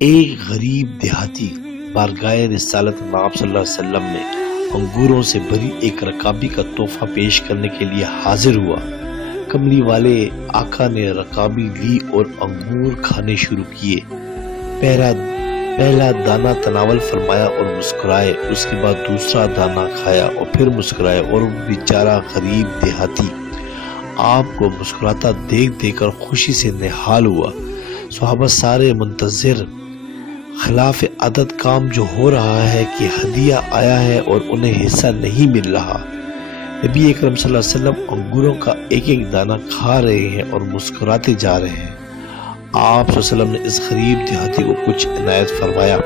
ایک غریب دیہاتی بارگاہ رسالت مآب صلی اللہ علیہ وسلم میں انگوروں سے بھری ایک رکابی کا تحفہ پیش کرنے کے لیے حاضر ہوا۔ کملی والے آقا نے رکابی لی اور انگور کھانے شروع کیے۔ پہلا دانہ تناول فرمایا اور مسکرائے، اس کے بعد دوسرا دانہ کھایا اور پھر مسکرائے، اور بیچارہ غریب دیہاتی آپ کو مسکراتا دیکھ کر خوشی سے نہال ہوا۔ صحابہ سارے منتظر، خلاف عادت کام جو ہو رہا ہے کہ ہدیہ آیا ہے اور انہیں حصہ نہیں مل رہا۔ نبی اکرم صلی اللہ علیہ وسلم انگوروں کا ایک ایک دانہ کھا رہے ہیں اور مسکراتے جا رہے ہیں۔ آپ صلی اللہ علیہ وسلم نے اس غریب دیہاتی کو کچھ عنایت فرمایا۔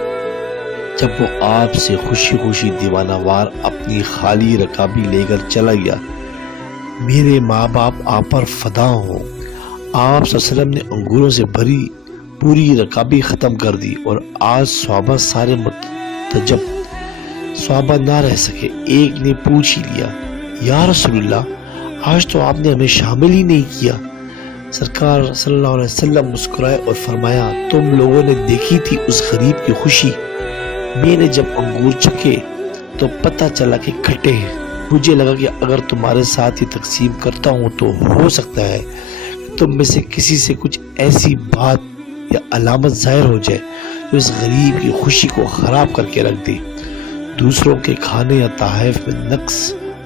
جب وہ آپ سے خوشی خوشی دیوانہ وار اپنی خالی رکابی لے کر چلا گیا، میرے ماں باپ آپ پر فدا ہوں۔ آپ صلی اللہ علیہ وسلم نے انگوروں سے بھری پوری رکابی ختم کر دی اور آج صحابہ سارے متعجب، صحابہ نہ رہ سکے۔ ایک نے پوچھ ہی لیا، یا رسول اللہ، آج تو آپ نے ہمیں شامل ہی نہیں کیا۔ سرکار صلی اللہ علیہ وسلم مسکرائے اور فرمایا، تم لوگوں نے دیکھی تھی اس غریب کی خوشی، میں نے جب انگور چکھے تو پتہ چلا کہ کھٹے ہیں۔ مجھے لگا کہ اگر تمہارے ساتھ یہ تقسیم کرتا ہوں تو ہو سکتا ہے کہ تم میں سے کسی سے کچھ ایسی بات یا علامت ظاہر ہو جائے جو اس غریب کی خوشی کو خراب کر کے رکھ دے۔ دوسروں کے کھانے یا تحائف میں نقص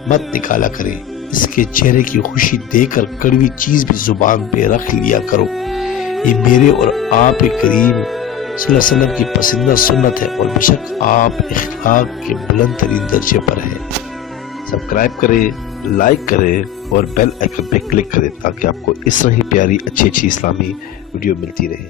مت نکالا کرے، اس کے چہرے کی خوشی دیکھ کر کڑوی چیز بھی زبان پہ رکھ لیا کرو۔ یہ میرے اور آپ کریم صلی اللہ علیہ وسلم کی پسندیدہ سنت ہے، اور بے شک آپ اخلاق کے بلند ترین درجے پر ہیں۔ سبسکرائب کریں، لائک کریں اور بیل آئیکن پہ کلک کریں تاکہ آپ کو اس طرح ہی پیاری اچھی اسلامی ویڈیو ملتی رہے۔